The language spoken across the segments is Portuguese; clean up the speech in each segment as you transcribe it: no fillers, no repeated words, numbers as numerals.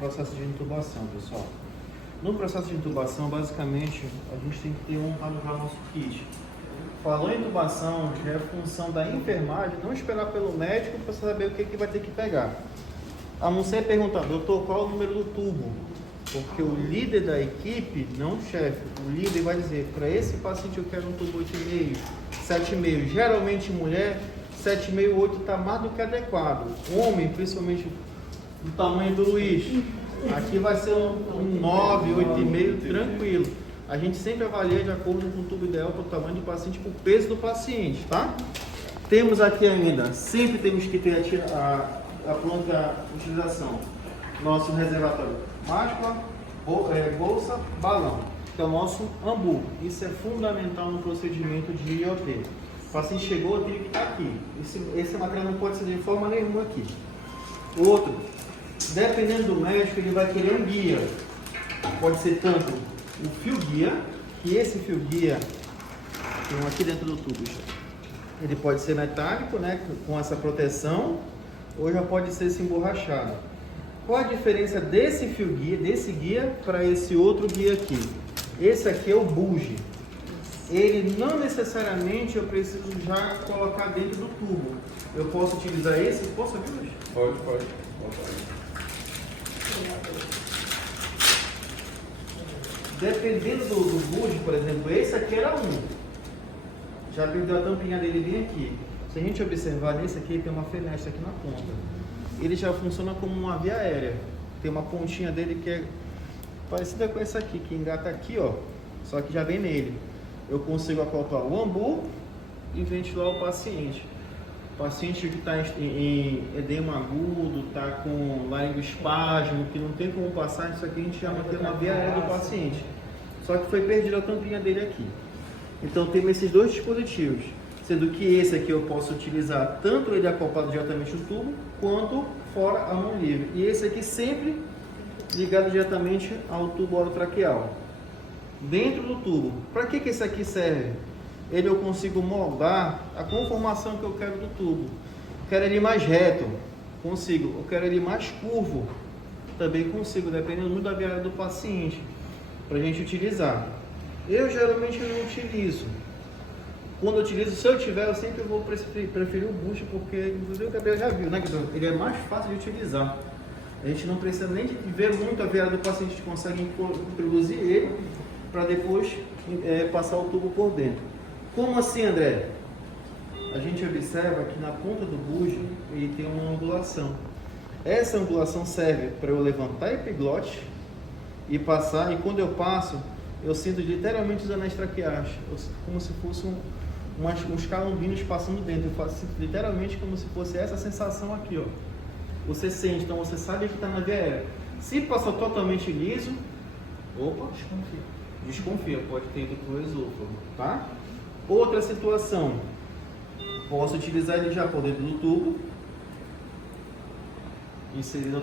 processo de intubação, pessoal. No processo de intubação, basicamente, a gente tem que ter um para o nosso kit. Falou em intubação, já é função da enfermagem não esperar pelo médico para saber o que vai ter que pegar. A não ser perguntar, doutor, qual é o número do tubo? Porque o líder da equipe, não o chefe, o líder vai dizer, para esse paciente eu quero um tubo 8,5, 7,5. Geralmente mulher, 7,5, 8 está mais do que adequado. Homem, principalmente do tamanho do Luiz, aqui vai ser um 9, 8,5, tranquilo. A gente sempre avalia de acordo com o tubo ideal para o tamanho do paciente, para o peso do paciente, tá? Temos aqui ainda, sempre temos que ter a pronta utilização. Nosso reservatório máscula, bolsa, balão, que é o nosso ambu. Isso é fundamental no procedimento de IOT. O paciente chegou, tem que estar aqui. Esse material não pode ser de forma nenhuma aqui. Outro, dependendo do médico, ele vai querer um guia. Pode ser tanto o fio guia, que esse fio guia tem um aqui dentro do tubo. Ele pode ser metálico, né, com essa proteção, ou já pode ser esse emborrachado. Qual a diferença desse fio guia, desse guia, para esse outro guia aqui? Esse aqui é o buge. Ele não necessariamente eu preciso já colocar dentro do tubo. Eu posso utilizar esse? Posso abrir, Luiz? Pode. Dependendo do buge, por exemplo, esse aqui era um. Já perdeu a tampinha dele bem aqui. Se a gente observar nesse aqui, tem uma fenestra aqui na ponta. Ele já funciona como uma via aérea. Tem uma pontinha dele que é parecida com essa aqui, que engata aqui, ó. Só que já vem nele. Eu consigo acoplar o ambu e ventilar o paciente. O paciente que está em edema agudo, está com laringoespasmo, que não tem como passar, isso aqui a gente chama de uma via aérea do paciente. Só que foi perdida a tampinha dele aqui. Então temos esses dois dispositivos. Sendo que esse aqui eu posso utilizar tanto ele acoplado diretamente no tubo, quanto fora a mão livre. E esse aqui sempre ligado diretamente ao tubo orotraqueal. Dentro do tubo, para que esse aqui serve? Eu consigo moldar a conformação que eu quero do tubo. Quero ele mais reto, consigo. Eu quero ele mais curvo, também consigo, dependendo muito da viária do paciente, para a gente utilizar. Eu geralmente não utilizo. Quando eu utilizo, se eu tiver, eu sempre vou preferir o buche, porque inclusive o Gabriel já viu, né? Ele é mais fácil de utilizar. A gente não precisa nem de ver muito a viária do paciente, a gente consegue introduzir ele para depois passar o tubo por dentro. Como assim, André? A gente observa que na ponta do buche ele tem uma angulação. Essa angulação serve para eu levantar a epiglote e passar, e quando eu passo, eu sinto literalmente os anéis traqueais, como se fosse uns calombinos passando dentro. Eu faço literalmente como se fosse essa sensação aqui, ó. Você sente, então você sabe que está na via aérea. Se passar totalmente liso, opa, desconfia, pode ter ido para o esôfago, tá? Outra situação, posso utilizar ele já por dentro do tubo, inserindo,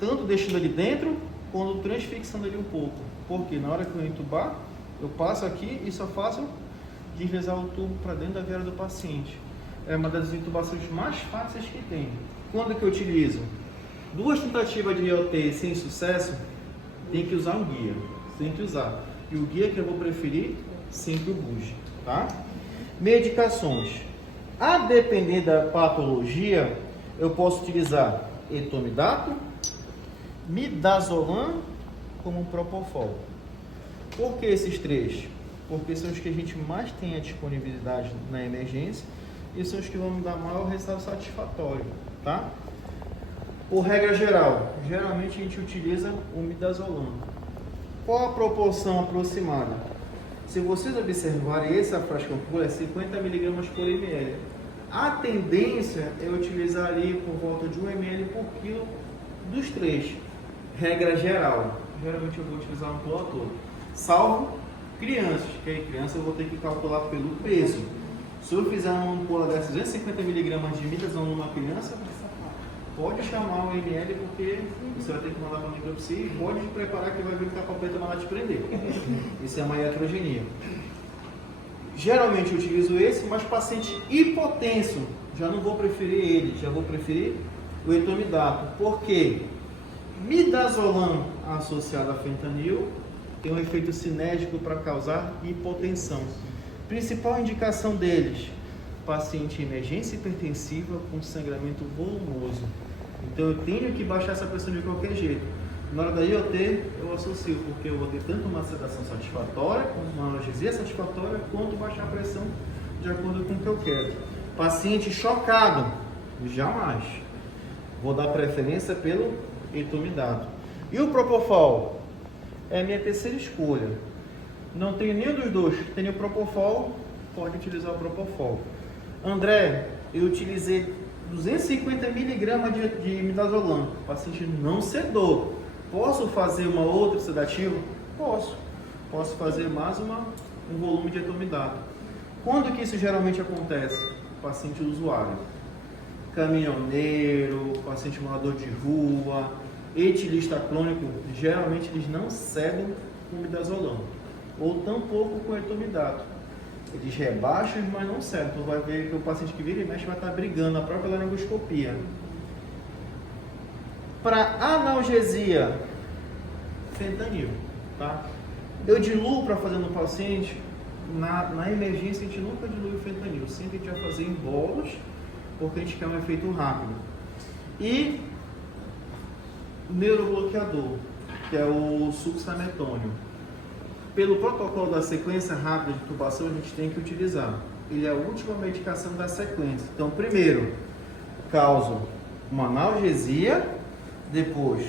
tanto deixando ele dentro, quanto transfixando ele um pouco. Porque na hora que eu entubar, eu passo aqui e só faço deslizar o tubo para dentro da viária do paciente. É uma das intubações mais fáceis que tem. Quando que eu utilizo? 2 tentativas de IOT sem sucesso, tem que usar um guia. Tem que usar. E o guia que eu vou preferir, sempre o buge, tá? Medicações. A depender da patologia, eu posso utilizar etomidato, midazolam, como propofol. Por que esses 3? Porque são os que a gente mais tem a disponibilidade na emergência e são os que vão dar maior resultado satisfatório, tá? Por regra geral, geralmente a gente utiliza o midazolam. Qual a proporção aproximada? Se vocês observarem, essa frasca ampulha é 50 mg por ml. A tendência é utilizar ali por volta de 1 ml por quilo dos 3. Regra geral. Geralmente eu vou utilizar um ampula todo. Salvo crianças, que aí criança eu vou ter que calcular pelo peso. Se eu fizer uma ampola dessas 250 mg de midazolam numa criança, pode chamar o ml, porque você vai ter que mandar para a micropsia e pode preparar que vai ver que a palpeta vai lá te prender. Isso é uma iatrogenia. Geralmente eu utilizo esse, mas paciente hipotenso, já não vou preferir ele, já vou preferir o etomidato. Por quê? Midazolam associado a fentanil tem um efeito sinérgico para causar hipotensão. Principal indicação deles: paciente em emergência hipertensiva com sangramento volumoso. Então eu tenho que baixar essa pressão de qualquer jeito. Na hora da IOT eu associo, porque eu vou ter tanto uma sedação satisfatória, uma analgesia satisfatória, quanto baixar a pressão de acordo com o que eu quero. Paciente chocado, jamais. Vou dar preferência pelo etomidado. E o Propofol? É a minha terceira escolha. Não tenho nenhum dos dois. Tenho o Propofol, pode utilizar o Propofol. André, eu utilizei 250 mg de midazolam. O paciente não sedou. Posso fazer uma outra sedativa? Posso. Posso fazer mais um volume de etomidado. Quando que isso geralmente acontece? Paciente usuário. Caminhoneiro, paciente morador de rua, etilista crônico, geralmente eles não cedem com midazolam. Ou tampouco com etomidado. Eles rebaixam, mas não cedem. Então vai ver que o paciente que vira e mexe vai estar brigando na própria laringoscopia. Para analgesia, fentanil, tá? Eu diluo para fazer no paciente, na emergência a gente nunca dilui o fentanil, sempre a gente vai fazer em bolos, porque a gente quer um efeito rápido. E neurobloqueador, que é o succinilmetônio. Pelo protocolo da sequência rápida de intubação, a gente tem que utilizar. Ele é a última medicação da sequência. Então, primeiro, causa uma analgesia, depois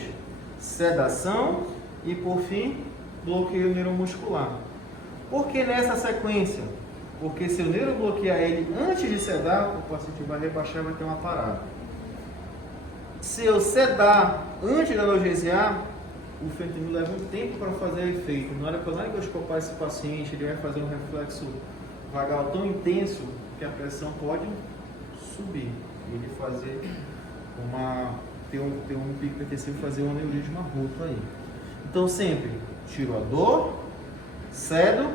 sedação e, por fim, bloqueio neuromuscular. Por que nessa sequência? Porque se eu neurobloquear ele antes de sedar, o paciente vai rebaixar e vai ter uma parada. Se eu sedar antes de analgesiar, o fentanil leva um tempo para fazer efeito. Na hora que eu laringoscopar esse paciente, ele vai fazer um reflexo vagal tão intenso que a pressão pode subir. Ele fazer ter um pico hipertensivo, fazer um aneurisma agudo aí. Então sempre tiro a dor, cedo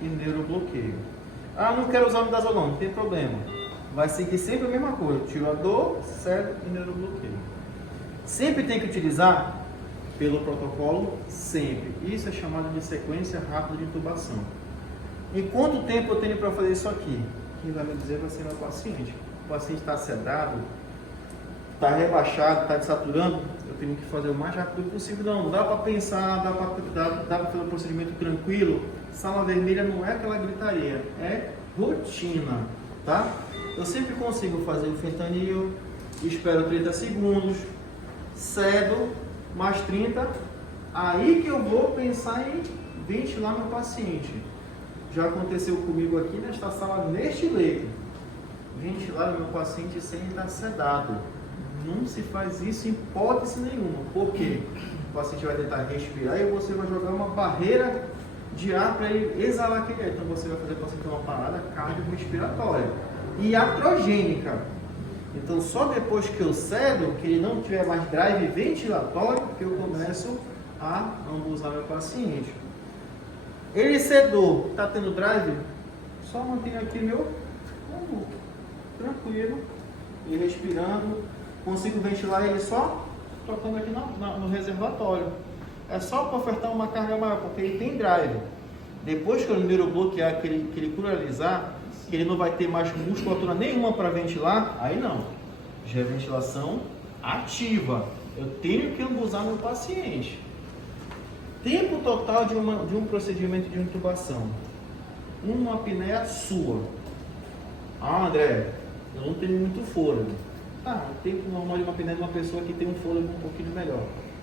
e neurobloqueio. Ah, não quero usar o midazolam, não tem problema. Vai seguir sempre a mesma coisa, tiro a dor, cedo e neurobloqueio. Sempre tem que utilizar pelo protocolo, sempre. Isso é chamado de sequência rápida de intubação. E quanto tempo eu tenho para fazer isso aqui? Quem vai me dizer vai ser meu paciente. O paciente está sedado, está rebaixado, está desaturando, eu tenho que fazer o mais rápido possível. Não dá para pensar, dá para fazer um procedimento tranquilo. Sala vermelha não é aquela gritaria, é rotina, tá? Eu sempre consigo fazer o fentanil, espero 30 segundos, cedo, mais 30, aí que eu vou pensar em ventilar meu paciente. Já aconteceu comigo aqui nesta sala, neste leito. Ventilar o meu paciente sem estar sedado. Não se faz isso em hipótese nenhuma. Por quê? O paciente vai tentar respirar e você vai jogar uma barreira de ar para ele exalar aquele ar. Então você vai fazer o paciente ter uma parada cardiorrespiratória e iatrogênica. Então só depois que eu cedo, que ele não tiver mais drive ventilatório, que eu começo a ambusar meu paciente. Ele sedou, está tendo drive? Só mantenho aqui meu ambu, tranquilo, e respirando. Consigo ventilar ele só tocando aqui no reservatório. É só para ofertar uma carga maior, porque ele tem drive. Depois que eu neurobloquear, que ele pluralizar, que ele não vai ter mais musculatura nenhuma para ventilar, aí não. Já é ventilação ativa. Eu tenho que ambusar meu paciente. Tempo total de um procedimento de intubação. Uma apneia sua. Ah, André, eu não tenho muito fôlego. Tá, o tempo normal de uma apneia de uma pessoa que tem um fôlego um pouquinho melhor.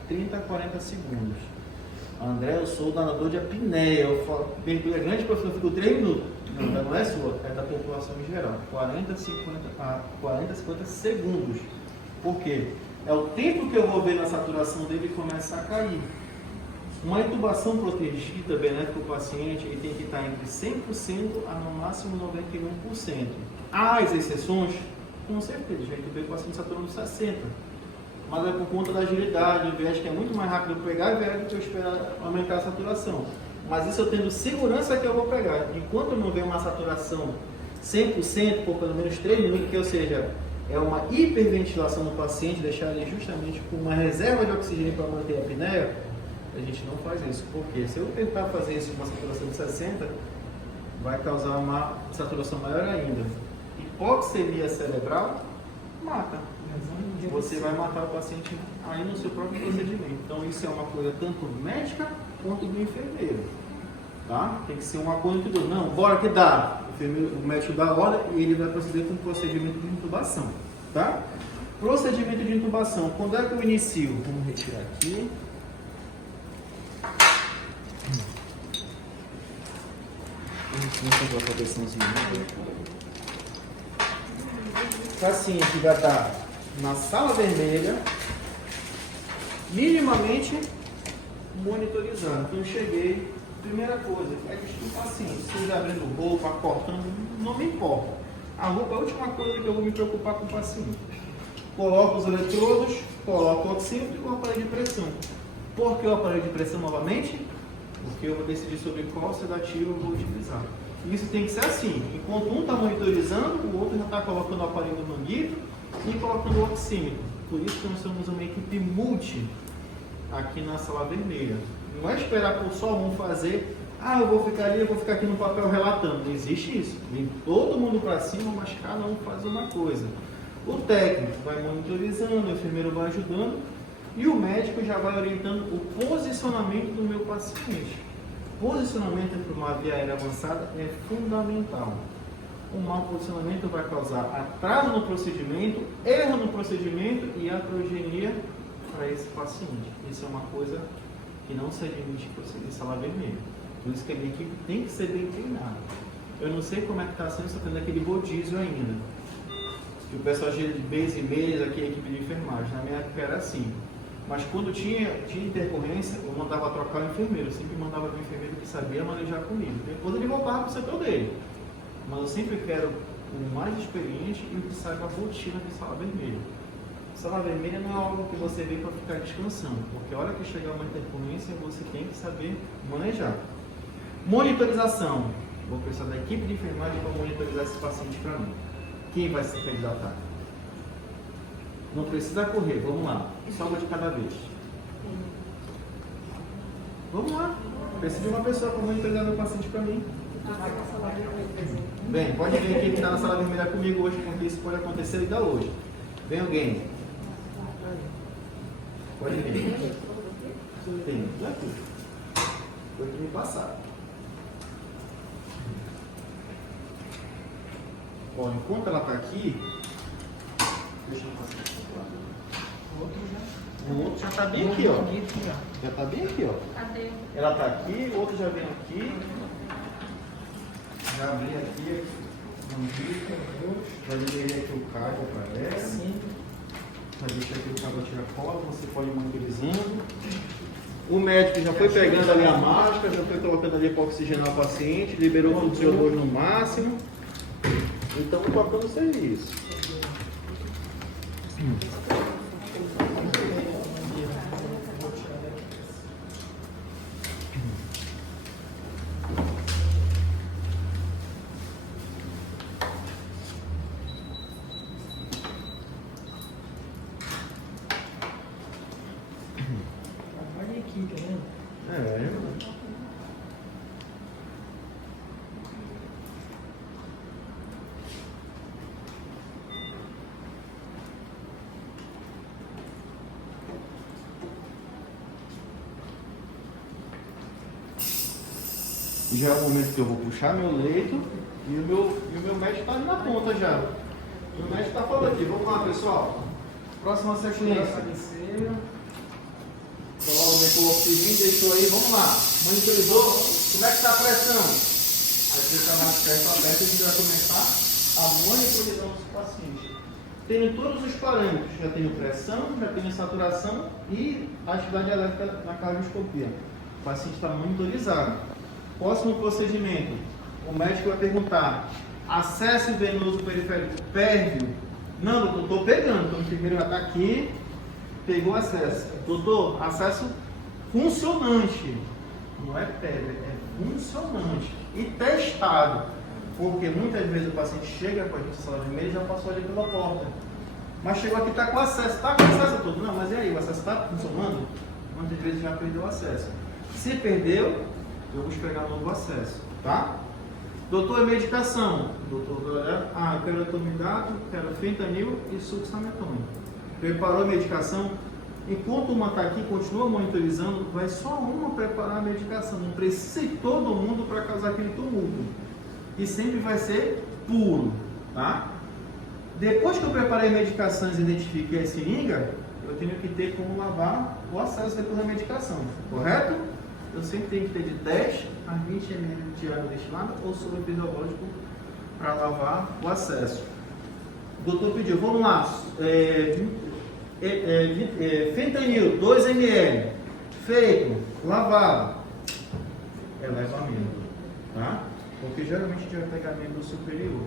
30 a 40 segundos. André, eu sou o danador de apneia. Eu falo, mergulha grande, professor, eu fico 3 minutos. Não é sua, é da população em geral. 40 a 50 segundos. Por quê? É o tempo que eu vou ver na saturação dele começar a cair. Uma intubação protegida, benéfica para o paciente, ele tem que estar entre 100% a no máximo 91%. Há as exceções? Com certeza, já intubei o paciente saturando 60%. Mas é por conta da agilidade, o viés que é muito mais rápido pegar e viés do que eu esperar aumentar a saturação. Mas isso eu tendo segurança que eu vou pegar. Enquanto eu não ver uma saturação 100% por pelo menos 3 minutos, que ou seja, é uma hiperventilação do paciente, deixar ele justamente com uma reserva de oxigênio para manter a apneia, a gente não faz isso. Porque se eu tentar fazer isso com uma saturação de 60, vai causar uma saturação maior ainda. Hipoxemia cerebral mata. Você vai matar o paciente aí no seu próprio procedimento. Então isso é uma coisa tanto médica quanto do enfermeiro. Tá? Tem que ser um acordo entre dois. Não, bora que dá. O médico dá a ordem e ele vai proceder com o procedimento de intubação. Tá? Procedimento de intubação. Quando é que eu inicio? Vamos retirar aqui. O paciente vai estar na sala vermelha, minimamente monitorizando. Então eu cheguei, primeira coisa, é que o paciente, seja abrindo roupa, cortando, não me importa. A roupa é a última coisa que eu vou me preocupar com o paciente. Coloco os eletrodos, coloco o oxímetro com o aparelho de pressão. Por que o aparelho de pressão novamente? Porque eu vou decidir sobre qual sedativo eu vou utilizar. Isso tem que ser assim. Enquanto um está monitorizando, o outro já está colocando o aparelho no manguito e colocando o oxímetro. Por isso que nós somos uma equipe multi aqui na sala vermelha. Não é esperar por só um fazer, eu vou ficar ali, eu vou ficar aqui no papel relatando. Não existe isso. Vem todo mundo para cima, mas cada um faz uma coisa. O técnico vai monitorizando, o enfermeiro vai ajudando e o médico já vai orientando o posicionamento do meu paciente. Posicionamento para uma via aérea avançada é fundamental. Um mau posicionamento vai causar atraso no procedimento, erro no procedimento e atrogenia para esse paciente. Isso é uma coisa que não se admite em sala vermelha. Por isso que a minha equipe tem que ser bem treinada. Eu não sei como é que está sendo, só tendo aquele rodízio ainda. Que o pessoal de mês em mês, aqui a equipe de enfermagem, na minha época era assim. Mas quando tinha intercorrência, eu mandava trocar o enfermeiro. Eu sempre mandava o enfermeiro que sabia manejar comigo. Depois ele voltava para o setor dele. Mas eu sempre quero o mais experiente e o que saiba a rotina de sala vermelha. Sala vermelha não é algo que você vem para ficar descansando. Porque a hora que chegar uma intercorrência, você tem que saber manejar. Monitorização. Vou precisar da equipe de enfermagem para monitorizar esse paciente para mim. Quem vai se candidatar? Não precisa correr, vamos lá. Só uma de cada vez. Vamos lá. Preciso de uma pessoa para monitorizar meu paciente para mim. Bem, pode vir aqui que está na sala vermelha comigo hoje, porque isso pode acontecer ainda hoje. Vem alguém. Pode vir. Tem, aqui. Foi que me passaram. Bom, enquanto ela está aqui, deixa eu passar. O outro já está bem aqui, ó. Já está bem aqui, ó. Cadê? Ela está aqui, o outro já vem aqui. Já abri aqui. Vai liberar aqui o cabo, aparece. Vai deixar aqui o cabo tirar cola, você pode ir monitorizando. O médico já foi pegando ali a máscara, já foi colocando ali para oxigenar o paciente, liberou o CO2 no máximo. Então, tocando o serviço. Olha aqui, tá vendo? Já é o momento que eu vou puxar meu leito e o meu médico está ali na ponta já. O meu médico está falando aqui. Vamos lá, pessoal. Próxima sequência. Provavelmente o oxigênio deixou aí. Vamos lá. Monitorizou. Como é que está a pressão? Aí você está mais perto aberto e a gente vai começar a monitorizar os pacientes. Tenho todos os parâmetros. Já tenho pressão, já tenho saturação e atividade elétrica na cardioscopia. O paciente está monitorizado. Próximo procedimento, o médico vai perguntar: acesso venoso periférico pérvio? Não, doutor, estou pegando. Então o enfermeiro vai estar aqui, pegou acesso. Doutor, acesso funcionante. Não é pérvio, é funcionante. E testado. Porque muitas vezes o paciente chega com a gente na sala vermelha e já passou ali pela porta. Mas chegou aqui, está com acesso. Está com acesso todo. Não, mas e aí, o acesso está funcionando? Muitas vezes já perdeu o acesso. Se perdeu, eu vou pegar um novo acesso, tá? Doutor, medicação. Doutor, eu quero etomidato, quero fentanil e succinilmetônico. Preparou a medicação. Enquanto uma está aqui, continua monitorizando, vai só uma preparar a medicação. Não precisa ir todo mundo para causar aquele tumulto. E sempre vai ser puro, tá? Depois que eu preparei medicações e identifiquei a seringa, eu tenho que ter como lavar o acesso depois da medicação, correto? Eu sempre tenho que ter de 10 a 20 ml de água destilada ou soro fisiológico para lavar o acesso. O doutor pediu, vamos lá, fentanil, 2 ml, feito, lavado, eleva membro, tá? Porque geralmente a gente vai pegar membro superior.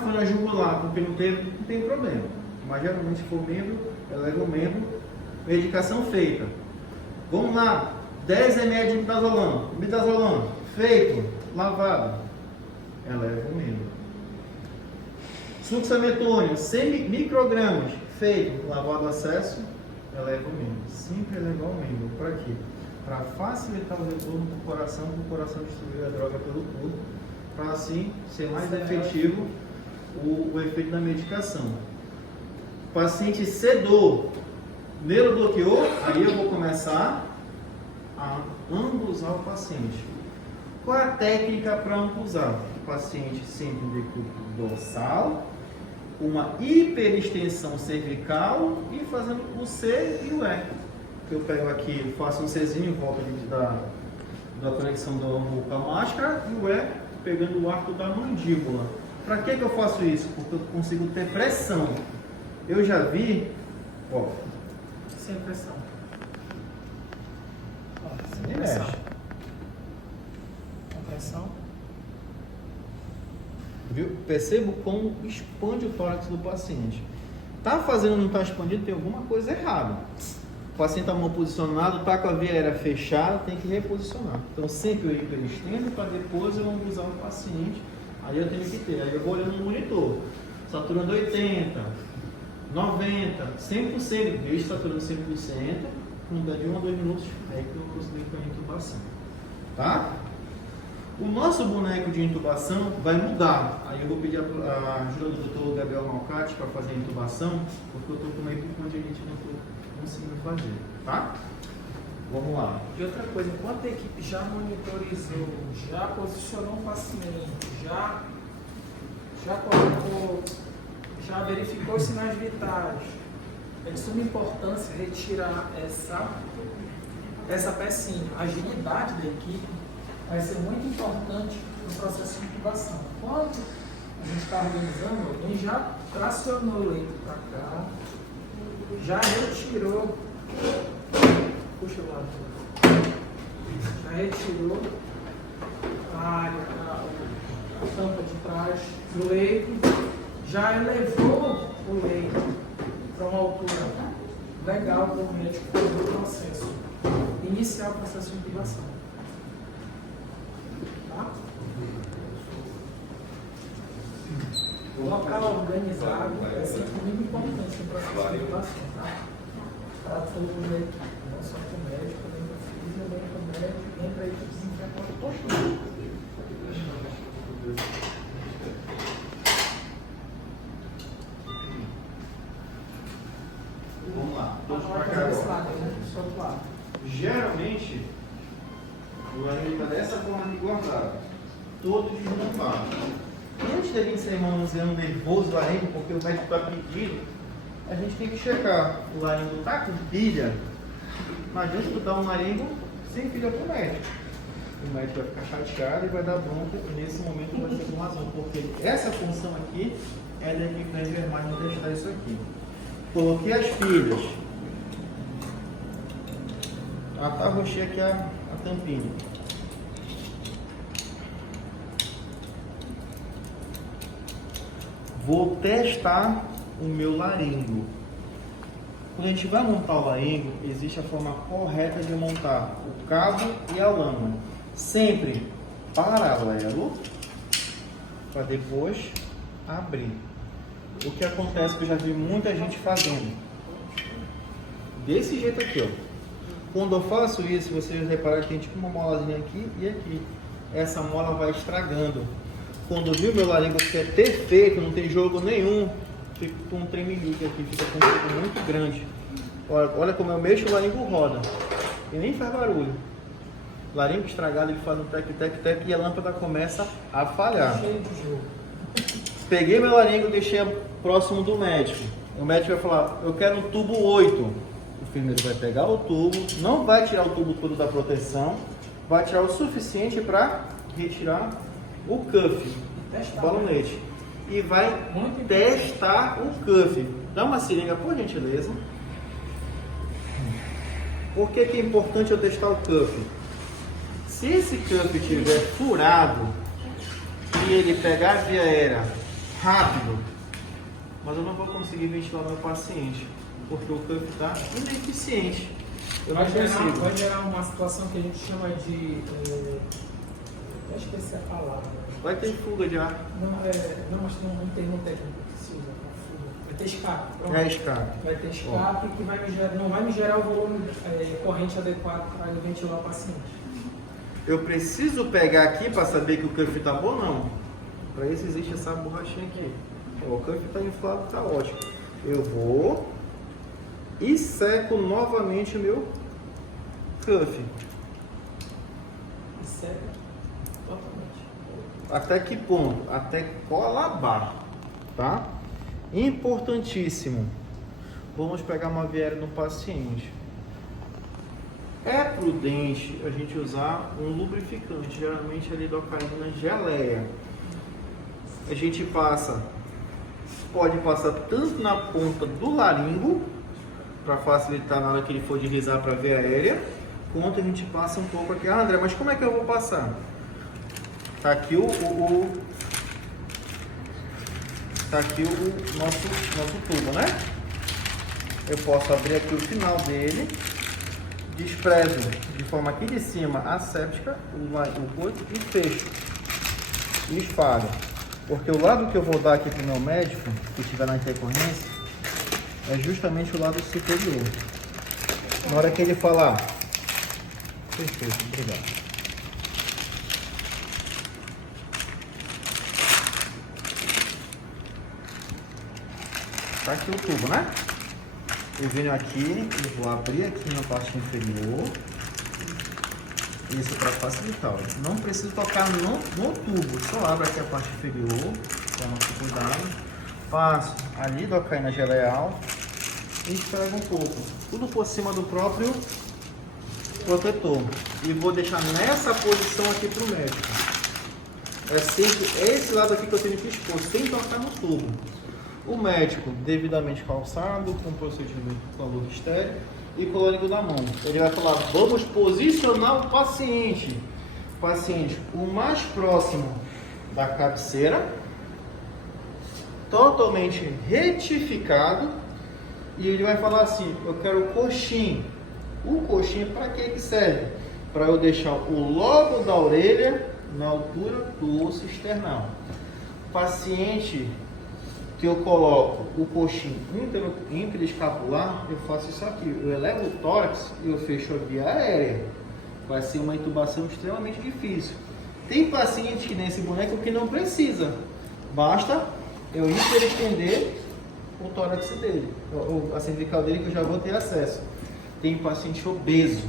Foi na jugular, porque não tem problema. Mas geralmente se for membro, eleva o membro, medicação feita. Vamos lá, 10 ml de midazolam, feito, lavado, eleva o membro. Succinilmetônio, 100 microgramas, feito, lavado acesso, eleva o membro. Sempre elevar o membro. Para quê? Para facilitar o retorno para o coração distribuir a droga pelo corpo, para assim ser mais efetivo o efeito da medicação. Paciente sedou, neurobloqueou, aí eu vou começar a ambusar o paciente. Qual é a técnica para ambusar? O paciente sempre em decúbito dorsal, uma hiperextensão cervical e fazendo o C e o E. Eu pego aqui, faço um Czinho em volta da conexão do ombro com a máscara e o E pegando o arco da mandíbula. Para que eu faço isso? Porque eu consigo ter pressão. Eu já vi, ó. Sem pressão. Sem Nem pressão. mexe. Com pressão. Viu? Percebo como expande o tórax do paciente. Tá fazendo, não está expandido, tem alguma coisa errada. O paciente está mal posicionado, está com a via aérea fechada, tem que reposicionar. Então sempre eu hiperestendo para depois eu ambusar o paciente. Aí eu tenho que ter, aí eu vou olhando no monitor, saturando 80, 90, 100%, deixo saturando 100%, quando dá de 1 a 2 minutos, aí que eu consigo ir para a intubação, tá? O nosso boneco de intubação vai mudar, aí eu vou pedir a ajuda do Dr. Gabriel Malcati para fazer a intubação, porque eu estou com uma equipe onde a gente não estou conseguindo fazer, tá? Vamos lá. E outra coisa, enquanto a equipe já monitorizou, já posicionou o paciente, já colocou, já verificou os sinais vitais, é de suma importância retirar essa pecinha. A agilidade da equipe vai ser muito importante no processo de intubação. Enquanto a gente está organizando, alguém já tracionou o leito para cá, já retirou. Puxa o lado. Já retirou a tampa de trás do leito, já elevou o leito para uma altura legal para o médico fazer o processo, iniciar o processo de intubação. Tá? O local organizado é sempre muito importante no processo de intubação, tá? Para todo mundo aqui. Não só com o médico, nem com a filha, nem com o médico, nem para a equipe desinfetante postura. Vamos lá, todos para cá Desse agora. lado, né? Do outro lado. Geralmente, o laringe está dessa forma aqui guardado, todo desmontado. Antes da gente sair manuseando nervoso o laringe, porque o médico está pedindo, a gente tem que checar. O laringe está com pilha. Não adianta tu dar um laringo sem pilha para o médico. O médico vai ficar chateado e vai dar bronca, e nesse momento vai ser com razão, porque essa função aqui é da equipe da enfermagem testar isso aqui. Coloquei as pilhas. Tá roxinha aqui a tampinha. Vou testar o meu laringo. Quando a gente vai montar o laringo, existe a forma correta de montar o cabo e a lâmina. Sempre paralelo, para depois abrir. o que acontece que eu já vi muita gente fazendo. Desse jeito aqui, ó. Quando eu faço isso, vocês repararam que tem tipo uma molazinha aqui e aqui. Essa mola vai estragando. Quando viu meu laringo que é perfeito, não tem jogo nenhum, fica com um tremelique aqui, fica com um jogo muito grande. Olha como eu mexo, o laringo roda. E nem faz barulho. Laringo estragado, ele faz um tec e a lâmpada começa a falhar. Cheio de jogo. Peguei meu laringo e deixei próximo do médico. O médico vai falar, eu quero um tubo 8. O enfermeiro vai pegar o tubo, não vai tirar o tubo todo da proteção, vai tirar o suficiente para retirar o cuff, o balonete. E vai testar o cuff. Dá uma seringa, por gentileza. Por que é importante eu testar o cuff? Se esse cuff estiver furado e ele pegar a via aérea rápido, mas eu não vou conseguir ventilar meu paciente, porque o cuff está ineficiente. Eu vai gerar uma situação que a gente chama de... eu esqueci a palavra. Vai ter fuga de ar. Não, mas tem um termo técnico que se usa para fuga. Vai ter escape. Pronto. É escape. Vai ter escape que não vai me gerar o volume corrente adequado para ventilar o paciente. Eu preciso pegar aqui para saber que o cuff está bom ou não? Para isso existe essa borrachinha aqui. O cuff está inflado, está ótimo. Eu vou e seco novamente o meu cuff. E seca totalmente. Até que ponto? Até colabar, tá? Importantíssimo. Vamos pegar uma via aérea no paciente. É prudente a gente usar um lubrificante, geralmente a lidocaína geleia. A gente pode passar tanto na ponta do laringo, para facilitar na hora que ele for deslizar para a via aérea, quanto a gente passa um pouco aqui. Ah, André, mas como é que eu vou passar? Tá aqui tá aqui o nosso tubo, né? Eu posso abrir aqui o final dele, desprezo de forma aqui de cima asséptica o coito e fecho e espalho. Porque o lado que eu vou dar aqui para o meu médico, que estiver na intercorrência, é justamente o lado superior. Na hora que ele falar, perfeito, obrigado. Tá aqui o tubo, né? Eu venho aqui e vou abrir aqui na parte inferior. Isso para facilitar. Ó. Não preciso tocar no tubo, só abro aqui a parte inferior, com nosso cuidado. Passo a lidocaína geleal e esfrego um pouco. Tudo por cima do próprio protetor. E vou deixar nessa posição aqui para o médico. É sempre esse lado aqui que eu tenho que expor, sem tocar no tubo. O médico, devidamente calçado, com procedimento com a luva estéreo e com o laringo na mão. Ele vai falar, vamos posicionar o paciente o mais próximo da cabeceira, totalmente retificado, e ele vai falar assim, eu quero o coxim. O coxim para que serve? Para eu deixar o lobo da orelha na altura do osso external. Paciente que eu coloco o coxim interescapular, eu faço isso aqui. Eu elevo o tórax e eu fecho a via aérea. Vai ser uma intubação extremamente difícil. Tem paciente nesse boneco que não precisa. Basta eu hiperestender o tórax dele, a cervical dele, que eu já vou ter acesso. Tem paciente obeso.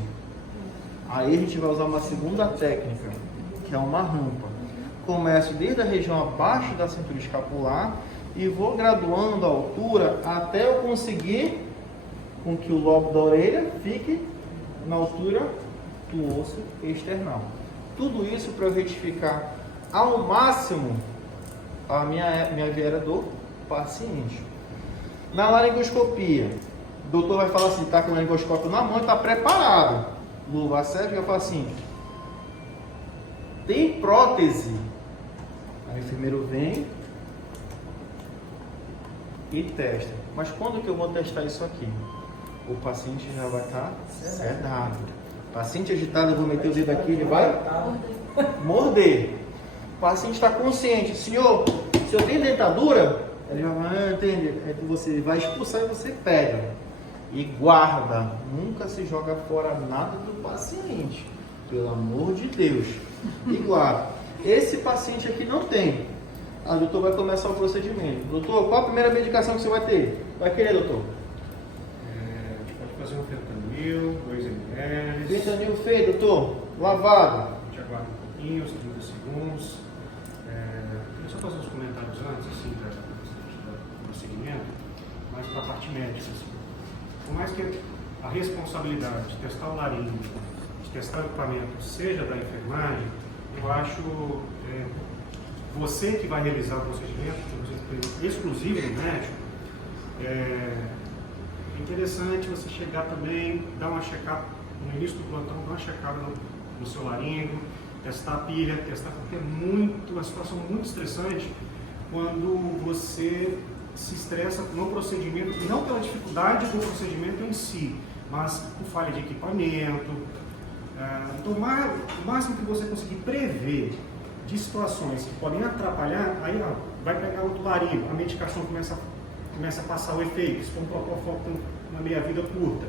Aí a gente vai usar uma segunda técnica, que é uma rampa. Começo desde a região abaixo da cintura escapular e vou graduando a altura até eu conseguir com que o lobo da orelha fique na altura do osso external. Tudo isso para eu retificar ao máximo a minha via aérea do paciente. Na laringoscopia, o doutor vai falar assim, tá com o laringoscópio na mão e tá preparado. Luva asséptica, eu falo assim, tem prótese? Aí o enfermeiro vem e testa. Mas quando que eu vou testar isso aqui? O paciente já vai estar sedado. Paciente agitado, eu vou meter o dedo aqui, ele vai morder. O paciente está consciente. Senhor, se eu tenho dentadura, Ele já vai entender. Você vai expulsar e você pega. E guarda. Nunca se joga fora nada do paciente. Pelo amor de Deus. E guarda. Esse paciente aqui não tem. O doutor vai começar o procedimento. Doutor, qual a primeira medicação que você vai ter? Vai querer, doutor? A gente pode fazer um fentanil, 2 ml. Fentanil feio, doutor. Lavado. A gente aguarda um pouquinho, uns 30 segundos. Deixa eu só fazer uns comentários antes, assim, do procedimento, mas para a parte médica. Assim. Por mais que a responsabilidade de testar o laringe, de testar o equipamento, seja da enfermagem, eu acho você que vai realizar o procedimento, exclusivo do médico, é interessante você chegar também, dar uma checada no início do plantão, dar uma checada no seu laringo, testar a pilha, porque é uma situação muito estressante quando você se estressa no procedimento, não pela dificuldade do procedimento em si, mas por falha de equipamento. Então, o máximo que você conseguir prever de situações que podem atrapalhar, aí vai pegar outro laringo, a medicação começa a passar o efeito, se for um propofol com uma meia-vida curta.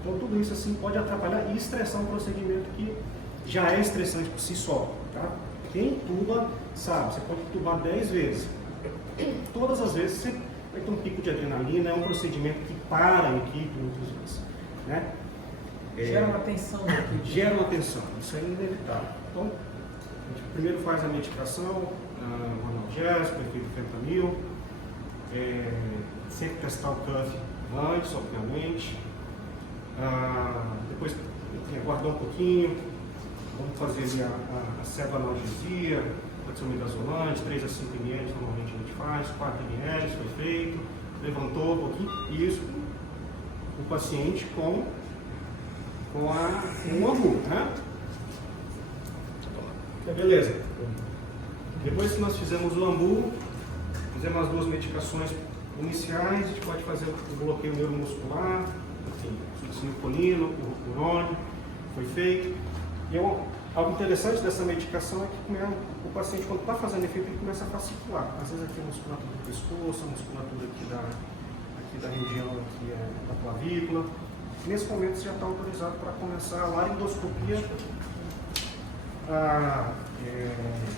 Então, tudo isso assim pode atrapalhar e estressar um procedimento que já é estressante por si só. Tá? Quem intuba sabe, você pode intubar 10 vezes. Todas as vezes você vai ter um pico de adrenalina, é um procedimento que para a equipe muitas vezes. Né? Gera uma tensão aqui. Gera uma tensão, isso é inevitável. Então, a gente primeiro faz a medicação, o analgésico, o efeito fentanil, sempre testar o cuff antes, obviamente. Depois aguardar um pouquinho, vamos fazer ali a pseudoanalgesia, pode ser um midazolam, 3 a 5 ml normalmente a gente faz, 4 ml foi feito, levantou um pouquinho, isso, o paciente com um ambu, né? Beleza. Depois que nós fizemos o ambu, fizemos as 2 medicações iniciais, a gente pode fazer o bloqueio neuromuscular, succinilcolina, o urônio, foi feito. E algo interessante dessa medicação é que o paciente, quando está fazendo efeito, ele começa a fascicular. Às vezes aqui a musculatura do pescoço, a musculatura aqui da região aqui da clavícula. Nesse momento você já está autorizado para começar a laringoscopia,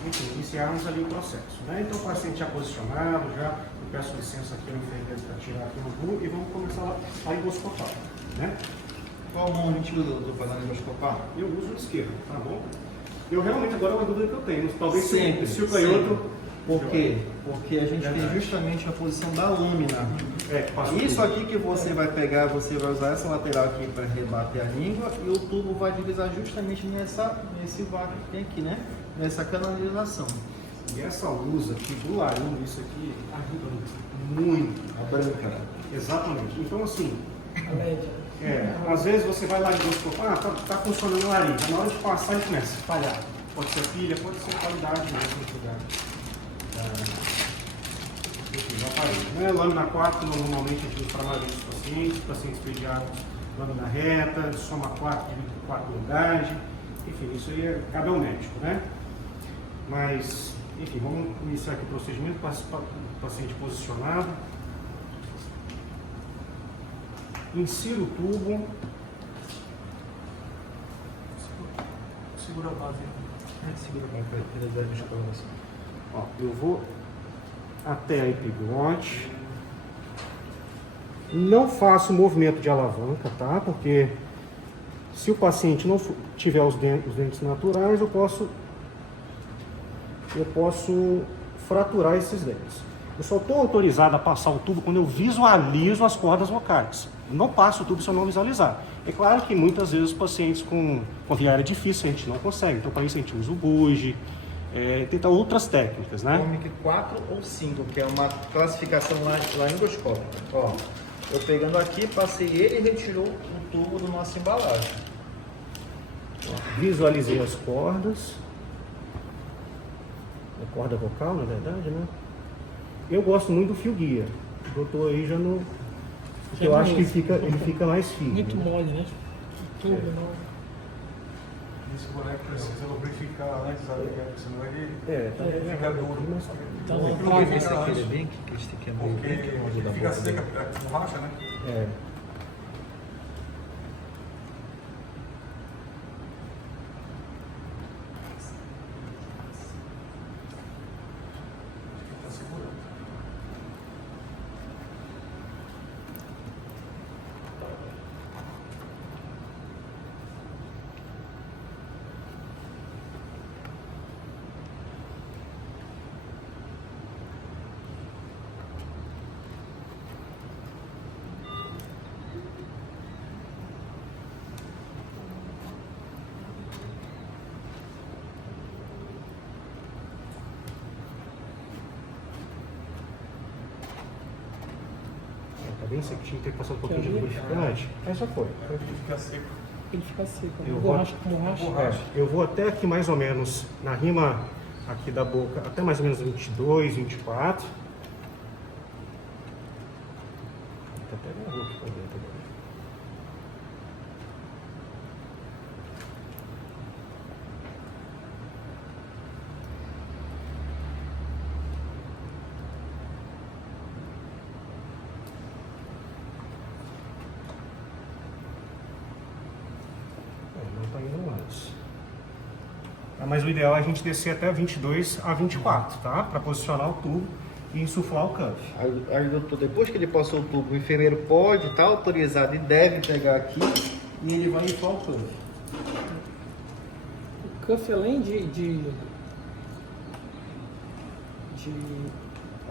enfim, iniciarmos ali o processo. Né? Então o paciente já posicionado, eu peço licença aqui ao enfermeiro para tirar aqui no RU e vamos começar a laringoscopar. Né? Qual mão a gente usa para laringoscopar? Eu uso o esquerdo, tá bom? Eu realmente agora é uma dúvida que eu tenho, talvez Sempre, se o canhoto... Por quê? Porque a gente tem justamente a posição da lâmina. Isso aqui que você vai pegar, você vai usar essa lateral aqui para rebater a língua e o tubo vai deslizar justamente nesse vácuo que tem aqui, né? Nessa canalização. E essa luz aqui do laringe, isso aqui ajuda muito. A branca. Exatamente. Então assim, A LED. às vezes você vai lá e tá funcionando o laringe, na hora de passar ele começa a falhar. Pode ser pilha, pode ser qualidade mesmo do aparelho. Né? Lâmina 4 normalmente a gente usa para a maioria dos pacientes pediátricos, lâmina reta, soma 4, divide por 4 unidade, enfim, isso aí cabe ao médico, né? Mas, enfim, vamos iniciar aqui o procedimento, paciente posicionado. Insira o tubo. Segura a base. Segura a mão, ele deve escolar assim. Ó, eu vou até a epiglote. Não faço movimento de alavanca, tá? Porque se o paciente não tiver os dentes naturais, eu posso fraturar esses dentes. Eu só estou autorizado a passar o tubo quando eu visualizo as cordas vocais. Eu não passo o tubo se eu não visualizar. É claro que muitas vezes os pacientes com viária difícil a gente não consegue. Então, para isso a gente usa o buge, tenta outras técnicas, né? OMIC 4 ou 5, que é uma classificação laringoscópica. Ó, eu pegando aqui, passei ele e retirou o tubo do nossa embalagem. Visualizei as cordas. A corda vocal, na verdade, né? Eu gosto muito do fio guia. O doutor aí já não... Eu acho que ele fica mais firme. Muito mole, né? Tudo, não. Esse boneco precisa lubrificar antes ali, senão ele Tá fica duro. Então, Porque esse aqui ele é bem aqui, que esse aqui é meio Porque bem aqui no da fica boca seca, dele. não racha, né? É. Tá segurando. Tá bem sequinho, tem que passar um pouquinho de lubrificante. Aí já foi. Ele fica seco. ele fica seco. Eu Borracha vou- com borracha. borracha. Eu vou até aqui mais ou menos, na rima aqui da boca, até mais ou menos 22, 24. Tá até na aqui pra dentro agora. Não tá indo mais. Mas o ideal é a gente descer até 22 a 24, tá? Para posicionar o tubo e insuflar o cuff. Aí, doutor, depois que ele passou o tubo, o enfermeiro pode estar autorizado e deve pegar aqui e ele vai inflar o cuff. O cuff, além de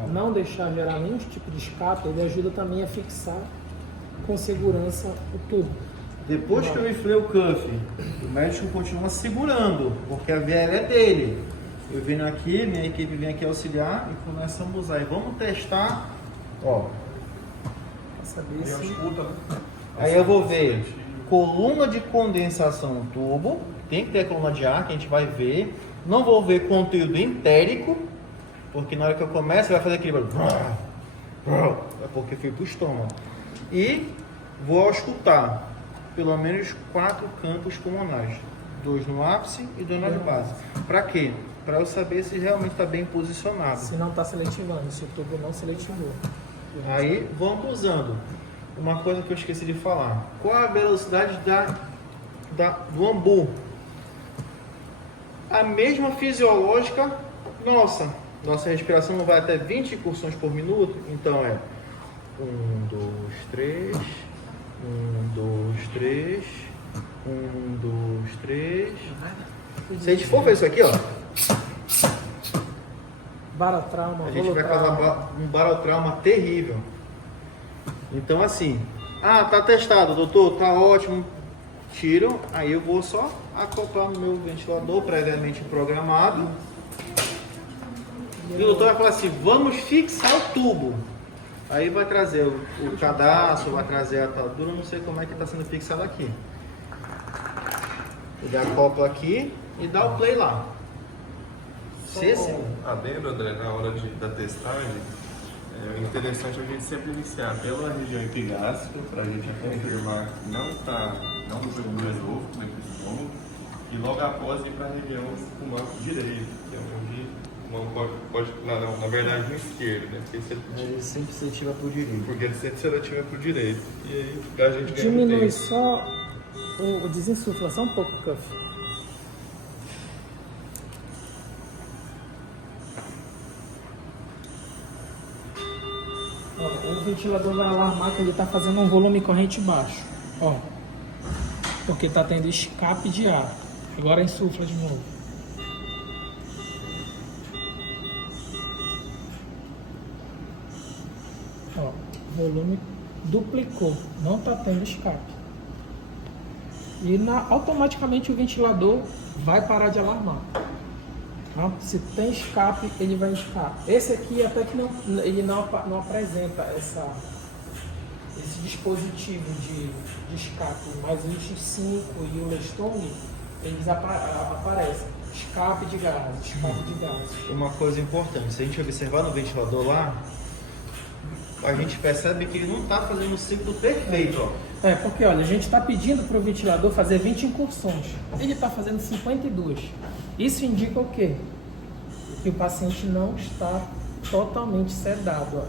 não deixar gerar nenhum tipo de escape, ele ajuda também a fixar com segurança o tubo. Depois que eu inflei o cuff, o médico continua segurando, porque a viela é dele. Eu venho aqui, minha equipe vem aqui auxiliar e começamos a usar. E vamos testar, ó. Pra saber Aí se... escuta, né? Aí eu vou ver coluna de condensação no tubo, tem que ter coluna de ar que a gente vai ver. Não vou ver conteúdo entérico, porque na hora que eu começo vai fazer aquele barulho. É porque foi pro estômago. E vou auscultar pelo menos 4 campos pulmonares, 2 no ápice e 2 na base. Para quê? Para eu saber se realmente está bem posicionado. Se não está seletivando, se o tubo não seletivou. Aí vamos usando. Uma coisa que eu esqueci de falar. Qual a velocidade do ambu? A mesma fisiológica nossa. Nossa respiração não vai até 20 incursões por minuto. Então é 1, 2, 3, 1, 2, 3, 1, 2, 3. Se a gente for ver isso aqui, ó, Barotrauma, a gente vai causar um barotrauma terrível. Então assim, tá testado, doutor, tá ótimo. Tiram, aí eu vou só acoplar no meu ventilador previamente programado. E o doutor vai falar assim, vamos fixar o tubo. Aí vai trazer o cadastro, vai trazer a atadura, não sei como é que está sendo fixado aqui. Ele acopla aqui e dá o play lá. Adendo, André, na hora da testagem, é interessante a gente sempre iniciar pela região epigástrica, para a gente confirmar que não pegou no esôfago, nem pro estômago, e logo após ir para a região pulmão direito, que é onde o pulmão pode na verdade no esquerdo, né? Ele sempre seletiva para o direito. Porque ele sempre seletiva para o direito. E aí a gente ganha Diminui tempo. só o desinsufla, só um pouco o cuff. Ó, o ventilador vai alarmar que ele está fazendo um volume corrente baixo. Ó, porque está tendo escape de ar. Agora insufla de novo. Ó, o volume duplicou, não está tendo escape. E automaticamente o ventilador vai parar de alarmar. Então, se tem escape, ele vai indicar. Esse aqui até que ele não apresenta esse dispositivo de escape, mas o X5 e o Lestone, eles aparecem. Escape de gases, escape de gases. Uma coisa importante, se a gente observar no ventilador lá, a gente percebe que ele não está fazendo um ciclo perfeito. Ó. Porque olha, a gente está pedindo para o ventilador fazer 20 incursões. Ele está fazendo 52. Isso indica o quê? Que o paciente não está totalmente sedado.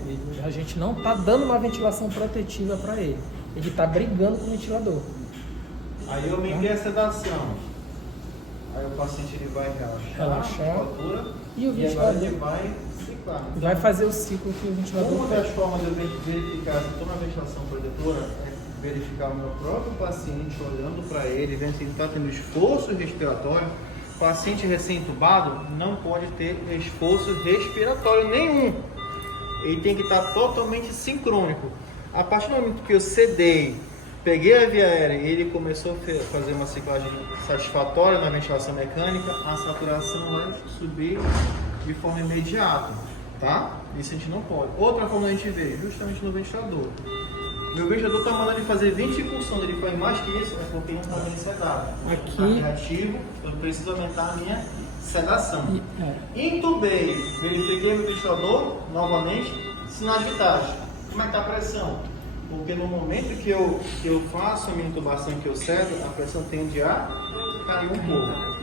A gente não está dando uma ventilação protetiva para ele. Ele está brigando com o ventilador. Aí eu aumentei a sedação. Aí o paciente ele vai relaxar a musculatura E o agora ventilador ele vai ciclar. vai fazer o ciclo que o ventilador Uma faz. das formas de eu verificar se estou na ventilação protetora é verificar o meu próprio paciente, olhando para ele, vendo se ele está tendo esforço respiratório. Paciente recém-intubado não pode ter esforço respiratório nenhum. Ele tem que estar totalmente sincrônico. A partir do momento que eu sedei, peguei a via aérea e ele começou a fazer uma ciclagem satisfatória na ventilação mecânica, a saturação vai subir de forma imediata, tá? Isso a gente não pode. Outra forma a gente vê, justamente no ventilador. Meu ventilador está mandando ele fazer 20 incursões, ele faz mais que isso, é porque não está bem sedado. Aqui- Tá reativo, eu preciso aumentar a minha sedação. É. Intubei, verifiquei meu ventilador, novamente, sinais vitais. Como é que está a pressão? Porque no momento que eu faço a minha intubação, que eu cedo, a pressão tende a cair um pouco.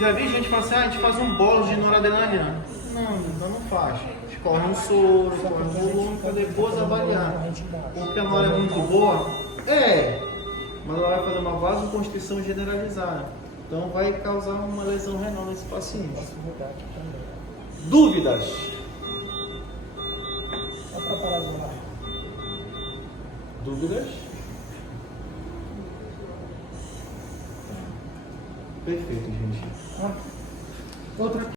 Já vi gente falar assim, a gente faz um bolo de noradrenalina. Não, então não faz. Escorre um soro, escorre um volume para depois avaliar. Porque a nora é muito boa? Mas ela vai fazer uma vasoconstrição generalizada. Então vai causar uma lesão renal nesse paciente. Dúvidas? Só para parar de lá. Dúvidas? Perfeito, gente. Outra